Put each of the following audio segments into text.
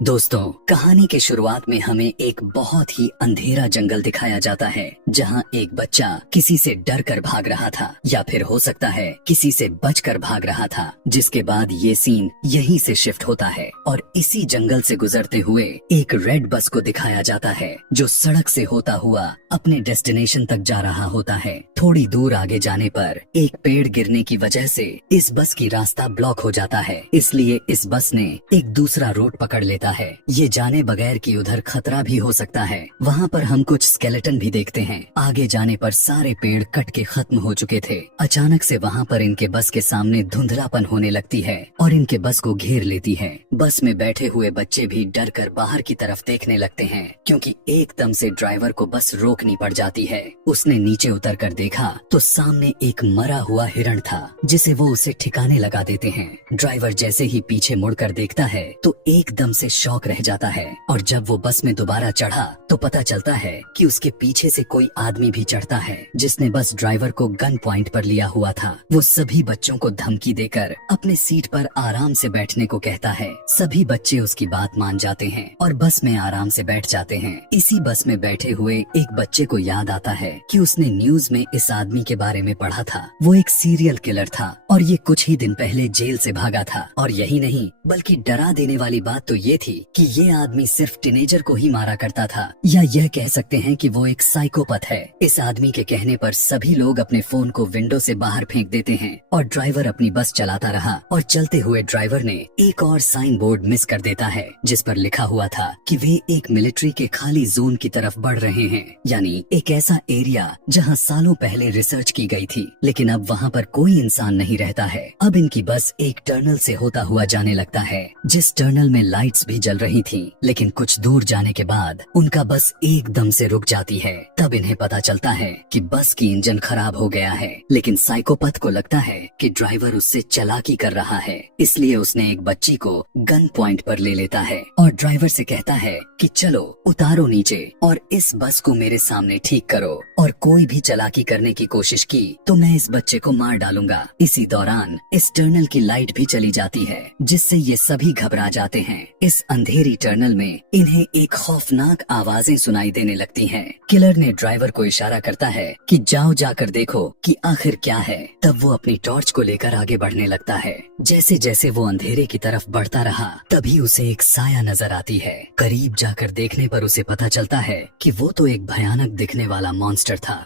दोस्तों, कहानी के शुरुआत में हमें एक बहुत ही अंधेरा जंगल दिखाया जाता है जहां एक बच्चा किसी से डर कर भाग रहा था या फिर हो सकता है किसी से बचकर भाग रहा था। जिसके बाद ये सीन यहीं से शिफ्ट होता है और इसी जंगल से गुजरते हुए एक रेड बस को दिखाया जाता है जो सड़क से होता हुआ अपने डेस्टिनेशन तक जा रहा होता है। थोड़ी दूर आगे जाने पर एक पेड़ गिरने की वजह से इस बस की रास्ता ब्लॉक हो जाता है, इसलिए इस बस ने एक दूसरा रूट पकड़ लेता है, ये जाने बगैर कि उधर खतरा भी हो सकता है। वहाँ पर हम कुछ स्केलेटन भी देखते हैं। आगे जाने पर सारे पेड़ कट के खत्म हो चुके थे। अचानक से वहाँ पर इनके बस के सामने धुंधलापन होने लगती है और इनके बस को घेर लेती है। बस में बैठे हुए बच्चे भी डर कर बाहर की तरफ देखने लगते हैं क्योंकि एकदम से ड्राइवर को बस रोकनी पड़ जाती है। उसने नीचे उतर कर देखा तो सामने एक मरा हुआ हिरण था जिसे वो उसे ठिकाने लगा देते हैं। ड्राइवर जैसे ही पीछे मुड़कर देखता है तो एकदम से शॉक रह जाता है और जब वो बस में दोबारा चढ़ा तो पता चलता है कि उसके पीछे से कोई आदमी भी चढ़ता है जिसने बस ड्राइवर को गन पॉइंट पर लिया हुआ था। वो सभी बच्चों को धमकी देकर अपने सीट पर आराम से बैठने को कहता है। सभी बच्चे उसकी बात मान जाते हैं और बस में आराम से बैठ जाते हैं। इसी बस में बैठे हुए एक बच्चे को याद आता है कि उसने न्यूज में इस आदमी के बारे में पढ़ा था। वो एक सीरियल किलर था और ये कुछ ही दिन पहले जेल से भागा था। और यही नहीं बल्कि डरा देने वाली बात तो ये थी कि ये आदमी सिर्फ टीनेजर को ही मारा करता था, या यह कह सकते हैं कि वो एक साइकोपैथ है। इस आदमी के कहने पर सभी लोग अपने फोन को विंडो से बाहर फेंक देते हैं और ड्राइवर अपनी बस चलाता रहा। और चलते हुए ड्राइवर ने एक और साइन बोर्ड मिस कर देता है जिस पर लिखा हुआ था कि वे एक मिलिट्री के खाली जोन की तरफ बढ़ रहे हैं, यानी एक ऐसा एरिया जहां सालों पहले रिसर्च की गई थी, लेकिन अब वहां पर कोई इंसान नहीं रहता है। अब इनकी बस एक टनल से होता हुआ जाने लगता है जिस टनल में लाइट्स भी जल रही थी, लेकिन कुछ दूर जाने के बाद उनका बस एकदम से रुक जाती है। तब इन्हें पता चलता है कि बस की इंजन खराब हो गया है, लेकिन साइकोपैथ को लगता है कि ड्राइवर उससे चालाकी कर रहा है, इसलिए उसने एक बच्ची को गन पॉइंट पर ले लेता है और ड्राइवर से कहता है कि चलो उतारो नीचे और इस बस को मेरे सामने ठीक करो, और कोई भी चालाकी करने की कोशिश की तो मैं इस बच्चे को मार डालूंगा। इसी दौरान इस टनल की लाइट भी चली जाती है जिससे ये सभी घबरा जाते हैं। इस अंधेरी टनल में इन्हें एक खौफनाक आवाजें सुनाई देने लगती हैं। किलर ने ड्राइवर को इशारा करता है कि जाओ जाकर देखो कि आखिर क्या है। तब वो अपनी टॉर्च को लेकर आगे बढ़ने लगता है। जैसे जैसे वो अंधेरे की तरफ बढ़ता रहा तभी उसे एक साया नजर आती है। करीब जाकर देखने पर उसे पता चलता है कि वो तो एक भयानक दिखने वाला मॉन्स्टर था।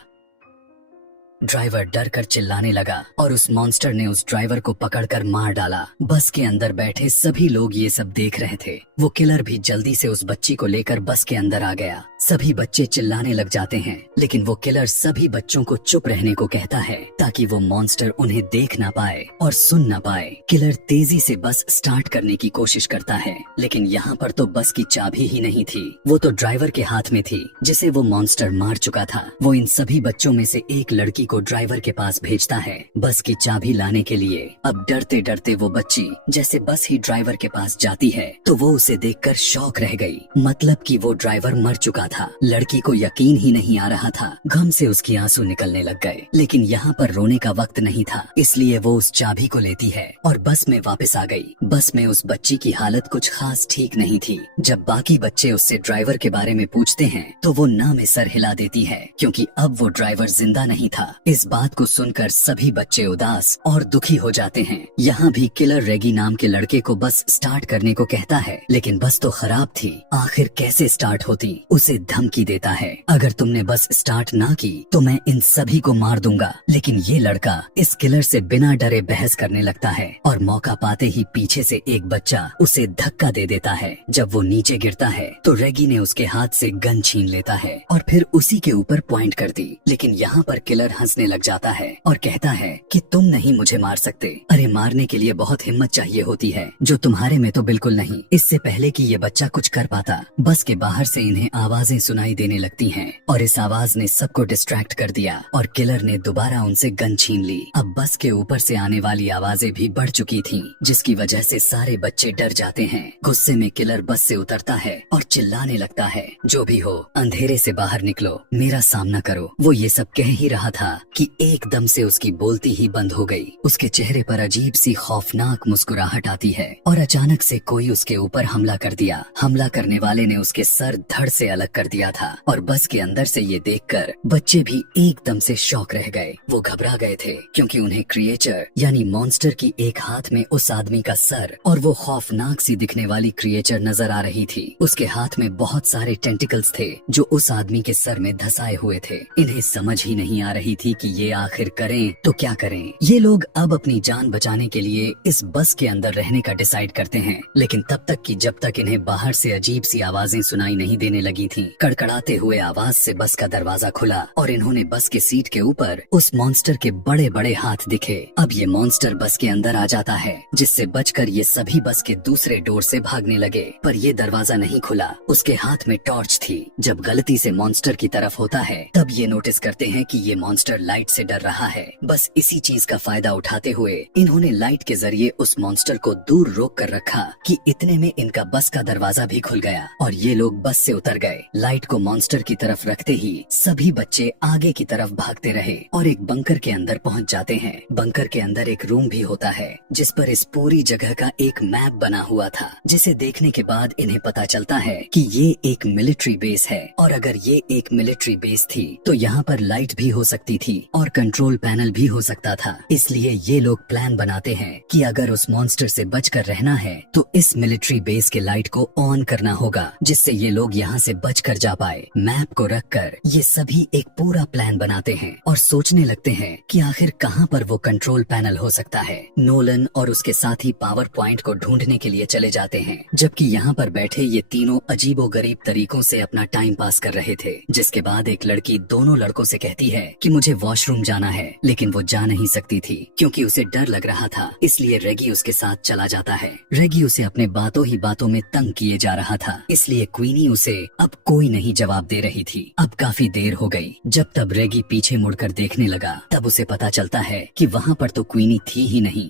ड्राइवर डर कर चिल्लाने लगा और उस मॉन्स्टर ने उस ड्राइवर को पकड़कर मार डाला। बस के अंदर बैठे सभी लोग ये सब देख रहे थे। वो किलर भी जल्दी से उस बच्ची को लेकर बस के अंदर आ गया। सभी बच्चे चिल्लाने लग जाते हैं, लेकिन वो किलर सभी बच्चों को चुप रहने को कहता है ताकि वो मॉन्स्टर उन्हें देख ना पाए और सुन ना पाए। किलर तेजी से बस स्टार्ट करने की कोशिश करता है, लेकिन यहाँ पर तो बस की चाबी ही नहीं थी। वो तो ड्राइवर के हाथ में थी जिसे वो मॉन्स्टर मार चुका था। वो इन सभी बच्चों में से एक लड़की को ड्राइवर के पास भेजता है बस की चाबी लाने के लिए। अब डरते डरते वो बच्ची जैसे बस ही ड्राइवर के पास जाती है तो वो उसे देखकर शॉक रह गई, मतलब कि वो ड्राइवर मर चुका था। लड़की को यकीन ही नहीं आ रहा था। गम से उसकी आंसू निकलने लग गए, लेकिन यहाँ पर रोने का वक्त नहीं था, इसलिए वो उस चाबी को लेती है और बस में वापस आ गई। बस में उस बच्ची की हालत कुछ खास ठीक नहीं थी। जब बाकी बच्चे उससे ड्राइवर के बारे में पूछते हैं तो वो ना में सर हिला देती है क्योंकि अब वो ड्राइवर जिंदा नहीं था। इस बात को सुनकर सभी बच्चे उदास और दुखी हो जाते हैं। यहाँ भी किलर रेगी नाम के लड़के को बस स्टार्ट करने को कहता है, लेकिन बस तो खराब थी, आखिर कैसे स्टार्ट होती। उसे धमकी देता है, अगर तुमने बस स्टार्ट ना की तो मैं इन सभी को मार दूंगा। लेकिन ये लड़का इस किलर से बिना डरे बहस करने लगता है और मौका पाते ही पीछे से एक बच्चा उसे धक्का दे देता है। जब वो नीचे गिरता है तो रेगी ने उसके हाथ से गन छीन लेता है और फिर उसी के ऊपर पॉइंट कर दी। लेकिन यहाँ पर किलर हंसने लग जाता है और कहता है कि तुम नहीं मुझे मार सकते। अरे मारने के लिए बहुत हिम्मत चाहिए होती है जो तुम्हारे में तो बिल्कुल नहीं। इससे पहले कि ये बच्चा कुछ कर पाता बस के बाहर से इन्हें आवाजें सुनाई देने लगती हैं और इस आवाज ने सबको डिस्ट्रैक्ट कर दिया और किलर ने दोबारा उनसे गन छीन ली। अब बस के ऊपर से आने वाली आवाजें भी बढ़ चुकी थीं, जिसकी वजह से सारे बच्चे डर जाते हैं। गुस्से में किलर बस से उतरता है और चिल्लाने लगता है, जो भी हो अंधेरे से बाहर निकलो, मेरा सामना करो। वो ये सब कह ही रहा था कि एकदम से उसकी बोलती ही बंद हो गई। उसके चेहरे पर अजीब सी खौफनाक मुस्कुराहट आती है और अचानक से कोई उसके ऊपर हमला कर दिया। हमला करने वाले ने उसके सर धड़ से अलग कर दिया था और बस के अंदर से ये देखकर बच्चे भी एकदम से शॉक रह गए। वो घबरा गए थे क्योंकि उन्हें क्रिएचर यानी मॉन्स्टर की एक हाथ में उस आदमी का सर और वो खौफनाक सी दिखने वाली क्रिएचर नजर आ रही थी। उसके हाथ में बहुत सारे टेंटिकल्स थे जो उस आदमी के सर में धसाए हुए थे। इन्हें समझ ही नहीं आ रही थी कि ये आखिर करें तो क्या करें। ये लोग अब अपनी जान बचाने के लिए इस बस के अंदर रहने का डिसाइड करते हैं, लेकिन तब तक कि जब तक इन्हें बाहर से अजीब सी आवाजें सुनाई नहीं देने लगी थीं। कड़कड़ाते हुए आवाज से बस का दरवाजा खुला और इन्होंने बस के सीट के ऊपर उस मॉन्स्टर के बड़े बड़े हाथ दिखे। अब ये मॉन्स्टर बस के अंदर आ जाता है, जिससे बचकर ये सभी बस के दूसरे डोर से भागने लगे, पर ये दरवाजा नहीं खुला। उसके हाथ में टॉर्च थी। जब गलती से मॉन्स्टर की तरफ होता है तब ये नोटिस करते हैं कि ये मॉन्स्टर लाइट से डर रहा है। बस इसी चीज का फायदा उठाते हुए इन्होंने लाइट के जरिए उस मॉन्स्टर को दूर रोक कर रखा कि इतने में इनका बस का दरवाजा भी खुल गया और ये लोग बस से उतर गए। लाइट को मॉन्स्टर की तरफ रखते ही सभी बच्चे आगे की तरफ भागते रहे और एक बंकर के अंदर पहुंच जाते हैं। बंकर के अंदर एक रूम भी होता है जिस पर इस पूरी जगह का एक मैप बना हुआ था, जिसे देखने के बाद इन्हें पता चलता है कि ये एक मिलिट्री बेस है और अगर ये एक मिलिट्री बेस थी तो यहाँ पर लाइट भी हो सकती थी और कंट्रोल पैनल भी हो सकता था। इसलिए ये लोग प्लान बनाते हैं कि अगर उस मॉन्स्टर से बचकर रहना है तो इस मिलिट्री बेस के लाइट को ऑन करना होगा, जिससे ये लोग यहाँ से बचकर जा पाए। मैप को रखकर ये सभी एक पूरा प्लान बनाते हैं और सोचने लगते हैं कि आखिर कहाँ पर वो कंट्रोल पैनल हो सकता है। नोलन और उसके साथी पावर पॉइंट को ढूंढने के लिए चले जाते हैं, जबकि यहाँ पर बैठे ये तीनों अजीबोगरीब तरीकों से अपना टाइम पास कर रहे थे। जिसके बाद एक लड़की दोनों लड़कों से कहती है कि मुझे वॉशरूम जाना है, लेकिन वो जा नहीं सकती थी क्योंकि उसे डर लग रहा था। इसलिए रेगी उसके साथ चला जाता है। रेगी उसे अपने बातों ही बातों में तंग किए जा रहा था, इसलिए क्वीनी उसे अब कोई नहीं जवाब दे रही थी। अब काफी देर हो गई। जब तब रेगी पीछे मुड़कर देखने लगा तब उसे पता चलता है कि वहाँ पर तो क्वीनी थी ही नहीं,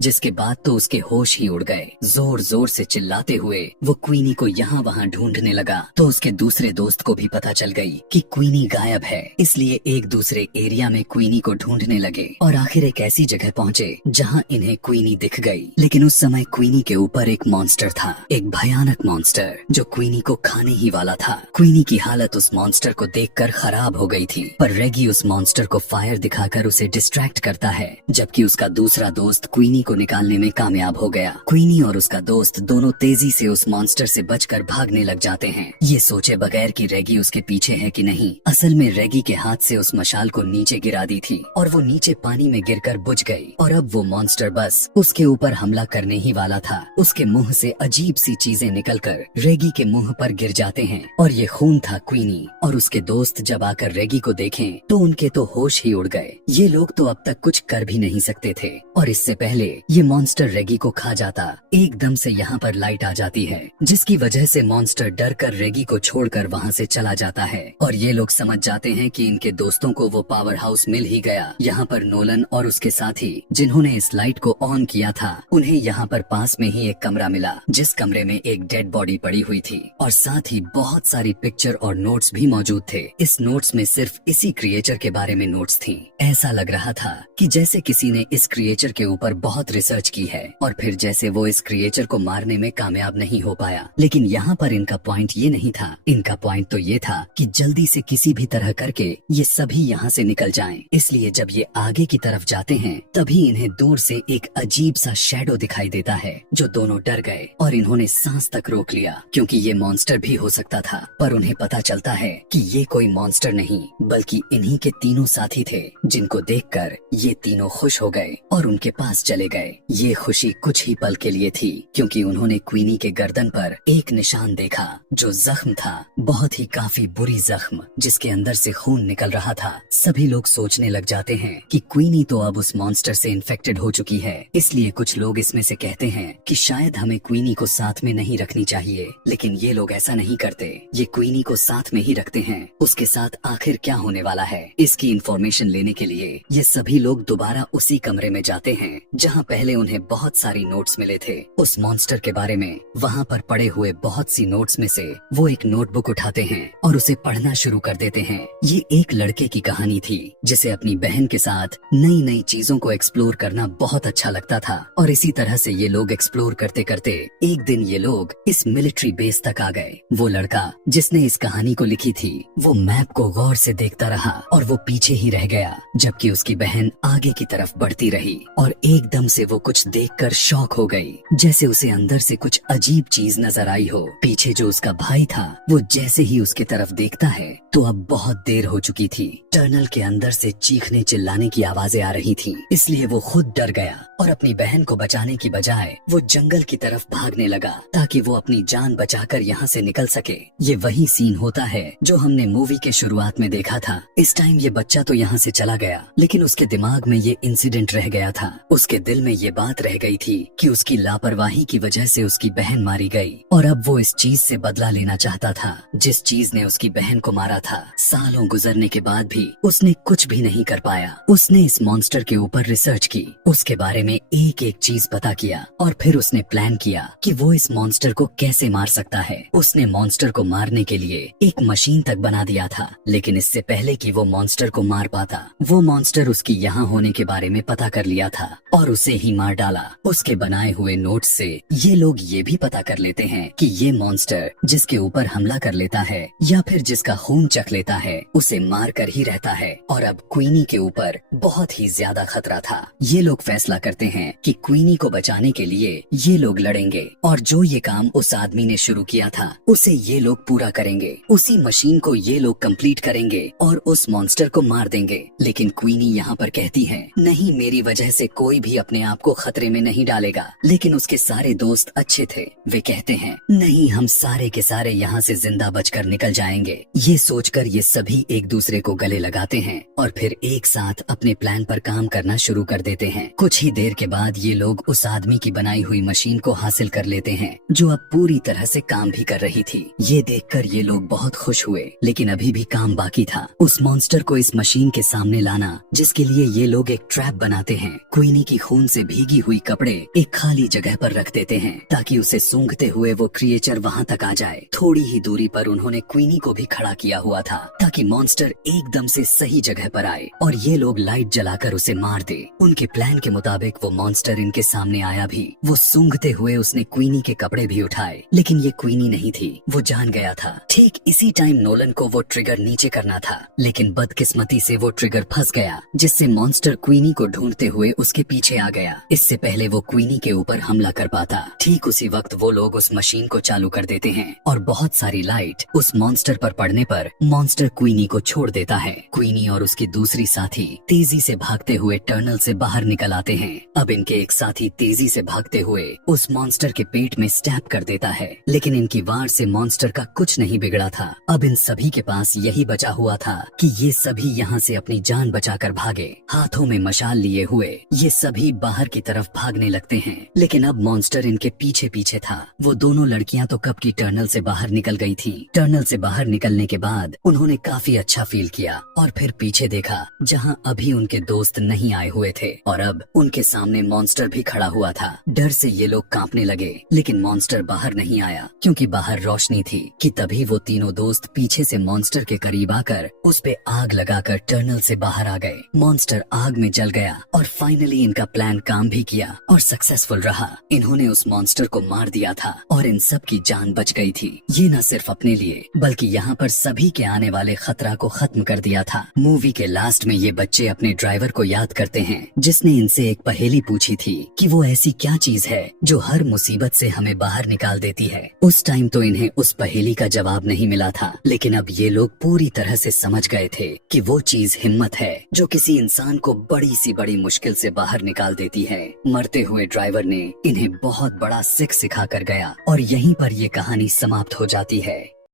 जिसके बाद तो उसके होश ही उड़ गए। जोर जोर से चिल्लाते हुए वो क्वीनी को यहाँ वहाँ ढूंढने लगा तो उसके दूसरे दोस्त को भी पता चल गई कि क्वीनी गायब है। इसलिए एक दूसरे एरिया में क्वीनी को ढूंढने लगे और आखिर एक ऐसी जगह पहुँचे जहाँ इन्हें क्वीनी दिख गई। लेकिन उस समय क्वीनी के ऊपर एक मॉन्स्टर था, एक भयानक मॉन्स्टर जो क्वीनी को खाने ही वाला था। क्वीनी की हालत उस मॉन्स्टर को देखकर खराब हो गई थी, पर रेगी उस मॉन्स्टर को फायर दिखाकर उसे डिस्ट्रैक्ट करता है, जबकि उसका दूसरा दोस्त क्वीनी को निकालने में कामयाब हो गया। क्वीनी और उसका दोस्त दोनों तेजी से उस मॉन्स्टर से बचकर भागने लग जाते हैं, ये सोचे बगैर कि रेगी उसके पीछे है कि नहीं। असल में रेगी के हाथ से उस मशाल को नीचे गिरा दी थी और वो नीचे पानी में गिरकर बुझ गई और अब वो मॉन्स्टर बस उसके ऊपर हमला करने ही वाला था। उसके मुंह से अजीब सी चीजें निकलकर रेगी के मुंह पर गिर जाते हैं और ये खून था। क्वीनी और उसके दोस्त जब आकर रेगी को देखें तो उनके तो होश ही उड़ गए। ये लोग तो अब तक कुछ कर भी नहीं सकते थे और इससे पहले ये मॉन्स्टर रेगी को खा जाता। एकदम से यहाँ पर लाइट आ जाती है, जिसकी वजह से मॉन्स्टर डर कर रेगी को छोड़कर वहाँ से चला जाता है और ये लोग समझ जाते हैं कि इनके दोस्तों को वो पावर हाउस मिल ही गया। यहाँ पर नोलन और उसके साथी जिन्होंने इस लाइट को ऑन किया था, उन्हें यहाँ पर पास में ही एक कमरा मिला, जिस कमरे में एक डेड बॉडी पड़ी हुई थी और साथ ही बहुत सारी पिक्चर और नोट्स भी मौजूद थे। इस नोट्स में सिर्फ इसी क्रिएचर के बारे में नोट्स थी। ऐसा लग रहा था कि जैसे किसी ने इस क्रिएचर के ऊपर बहुत रिसर्च की है और फिर जैसे वो इस क्रिएचर को मारने में कामयाब नहीं हो पाया। लेकिन यहाँ पर इनका पॉइंट ये नहीं था, इनका पॉइंट तो ये था कि जल्दी से किसी भी तरह करके ये सभी यहाँ से निकल जाएं। इसलिए जब ये आगे की तरफ जाते हैं तभी इन्हें दूर से एक अजीब सा शैडो दिखाई देता है, जो दोनों डर गए और इन्होंने सांस तक रोक लिया क्योंकि ये मॉन्स्टर भी हो सकता था। पर उन्हें पता चलता है कि ये कोई मॉन्स्टर नहीं बल्कि इन्हीं के तीनों साथी थे, जिनको देखकर ये तीनों खुश हो गए और उनके पास चले गए। ये खुशी कुछ ही पल के लिए थी क्योंकि उन्होंने क्वीनी के गर्दन पर एक निशान देखा, जो जख्म था, बहुत ही काफी बुरी जख्म जिसके अंदर से खून निकल रहा था। सभी लोग सोचने लग जाते हैं कि क्वीनी तो अब उस मॉन्स्टर से इन्फेक्टेड हो चुकी है। इसलिए कुछ लोग इसमें से कहते हैं कि शायद हमें क्वीनी को साथ में नहीं रखनी चाहिए, लेकिन ये लोग ऐसा नहीं करते। ये क्वीनी को साथ में ही रखते हैं। उसके साथ आखिर क्या होने वाला है, इसकी इंफॉर्मेशन लेने के लिए ये सभी लोग दोबारा उसी कमरे में जाते हैं जहाँ जहाँ पहले उन्हें बहुत सारी नोट्स मिले थे उस मॉन्स्टर के बारे में। वहाँ पर पड़े हुए बहुत सी नोट्स में से वो एक नोटबुक उठाते हैं और उसे पढ़ना शुरू कर देते हैं। ये एक लड़के की कहानी थी जिसे अपनी बहन के साथ नई नई चीजों को एक्सप्लोर करना बहुत अच्छा लगता था, और इसी तरह से ये लोग एक्सप्लोर करते करते एक दिन ये लोग इस मिलिट्री बेस तक आ गए। वो लड़का जिसने इस कहानी को लिखी थी वो मैप को गौर से देखता रहा और वो पीछे ही रह गया, जबकि उसकी बहन आगे की तरफ बढ़ती रही और एकदम से वो कुछ देखकर शॉक हो गई, जैसे उसे अंदर से कुछ अजीब चीज नजर आई हो। पीछे जो उसका भाई था वो जैसे ही उसकी तरफ देखता है तो अब बहुत देर हो चुकी थी। टनल के अंदर से चीखने चिल्लाने की आवाजें आ रही थी, इसलिए वो खुद डर गया और अपनी बहन को बचाने की बजाय वो जंगल की तरफ भागने लगा ताकि वो अपनी जान बचाकर यहाँ से निकल सके। ये वही सीन होता है जो हमने मूवी के शुरुआत में देखा था। इस टाइम ये बच्चा तो यहाँ से चला गया, लेकिन उसके दिमाग में ये इंसिडेंट रह गया था। उसके दिल में ये बात रह गई थी कि उसकी लापरवाही की वजह से उसकी बहन मारी गई, और अब वो इस चीज से बदला लेना चाहता था जिस चीज ने उसकी बहन को मारा था। सालों गुजरने के बाद भी उसने कुछ भी नहीं कर पाया। उसने इस मॉन्स्टर के ऊपर रिसर्च की, उसके बारे में एक एक चीज पता किया और फिर उसने प्लान किया कि वो इस मॉन्स्टर को कैसे मार सकता है। उसने मॉन्स्टर को मारने के लिए एक मशीन तक बना दिया था, लेकिन इससे पहले कि वो मॉन्स्टर को मार पाता वो मॉन्स्टर उसकी यहाँ होने के बारे में पता कर लिया था और उसे ही मार डाला। उसके बनाए हुए नोट्स से ये लोग ये भी पता कर लेते हैं कि ये मॉन्स्टर जिसके ऊपर हमला कर लेता है या फिर जिसका खून चख लेता है उसे मार कर ही रहता है। और अब क्वीनी के ऊपर बहुत ही ज्यादा खतरा था। ये लोग फैसला करते हैं कि क्वीनी को बचाने के लिए ये लोग लड़ेंगे और जो ये काम उस आदमी ने शुरू किया था उसे ये लोग पूरा करेंगे। उसी मशीन को ये लोग कंप्लीट करेंगे और उस मॉन्स्टर को मार देंगे। लेकिन क्वीनी यहाँ पर कहती है, नहीं, मेरी वजह से कोई भी अपने आप को खतरे में नहीं डालेगा। लेकिन उसके सारे दोस्त अच्छे थे, वे कहते हैं नहीं, हम सारे के सारे यहाँ से जिंदा बचकर निकल जाएंगे। ये सोचकर ये सभी एक दूसरे को गले लगाते हैं और फिर एक साथ अपने प्लान पर काम करना शुरू कर देते हैं। कुछ ही देर के बाद ये लोग उस आदमी की बनाई हुई मशीन को हासिल कर लेते हैं जो अब पूरी तरह से काम भी कर रही थी। ये देखकर ये लोग बहुत खुश हुए, लेकिन अभी भी काम बाकी था। उस मॉन्स्टर को इस मशीन के सामने लाना, जिसके लिए ये लोग एक ट्रैप बनाते हैं। क्वीनी की खून से भीगी हुई कपड़े एक खाली जगह पर रख देते हैं ताकि उसे सूंघते हुए वो क्रिएचर वहाँ तक आ जाए। थोड़ी ही दूरी पर उन्होंने क्वीनी को भी खड़ा किया हुआ था ताकि मॉन्स्टर एकदम से सही जगह पर आए और ये लोग लाइट जलाकर उसे मार दे। उनके प्लान के मुताबिक वो मॉन्स्टर इनके सामने आया भी। वो सूंघते हुए उसने क्वीनी के कपड़े भी उठाए, लेकिन ये क्वीनी नहीं थी, वो जान गया था। ठीक इसी टाइम नोलन को वो ट्रिगर नीचे करना था, लेकिन बदकिस्मती से वो ट्रिगर फंस गया, जिससे मॉन्स्टर क्वीनी को ढूंढते हुए उसके पीछे आ गया। इससे पहले वो क्वीनी के ऊपर हमला कर पाता। ठीक उसी वक्त वो लोग उस मशीन को चालू कर देते हैं और बहुत सारी लाइट उस मॉन्स्टर पर पड़ने पर मॉन्स्टर क्वीनी को छोड़ देता है। क्वीनी और उसकी दूसरी साथी तेजी से भागते हुए टनल से बाहर निकल आते हैं। अब इनके एक साथी तेजी से भागते हुए उस मॉन्स्टर के पेट में स्टैब कर देता है, लेकिन इनकी वार से मॉन्स्टर का कुछ नहीं बिगड़ा था। अब इन सभी के पास यही बचा हुआ था कि ये सभी यहाँ से अपनी जान बचाकर भागे। हाथों में मशाल लिए हुए ये सभी बाहर की तरफ भागने लगते हैं, लेकिन अब मॉन्स्टर इनके पीछे पीछे था। वो दोनों लड़कियां तो कब की टनल से बाहर निकल गई थी। टनल से बाहर निकलने के बाद उन्होंने काफी अच्छा फील किया और फिर पीछे देखा जहाँ अभी उनके दोस्त नहीं आए हुए थे और अब उनके सामने मॉन्स्टर भी खड़ा हुआ था। डर से ये लोग कांपने लगे, लेकिन मॉन्स्टर बाहर नहीं आया क्योंकि बाहर रोशनी थी। कि तभी वो तीनों दोस्त पीछे से मॉन्स्टर के करीब आकर उस पे आग लगाकर टनल से बाहर आ गए। मॉन्स्टर आग में जल गया और फाइनली इनका प्लान काम भी किया और सक्सेसफुल रहा। इन्होंने उस मॉन्स्टर को मार दिया था और इन सब की जान बच गई थी। ये न सिर्फ अपने लिए बल्कि यहाँ पर सभी के आने वाले खतरा को खत्म कर दिया था। मूवी के लास्ट में ये बच्चे अपने ड्राइवर को याद करते हैं जिसने इनसे एक पहेली पूछी थी कि वो ऐसी क्या चीज है जो हर मुसीबत से हमें बाहर निकाल देती है। उस टाइम तो इन्हें उस पहेली का जवाब नहीं मिला था, लेकिन अब ये लोग पूरी तरह से समझ गए थे कि वो चीज हिम्मत है जो किसी इंसान को बड़ी सी बड़ी मुश्किल से बाहर निकाल देती है। मरते हुए ड्राइवर ने इन्हें बहुत बड़ा सिख सिखा कर गया और यहीं पर ये कहानी समाप्त हो जाती है।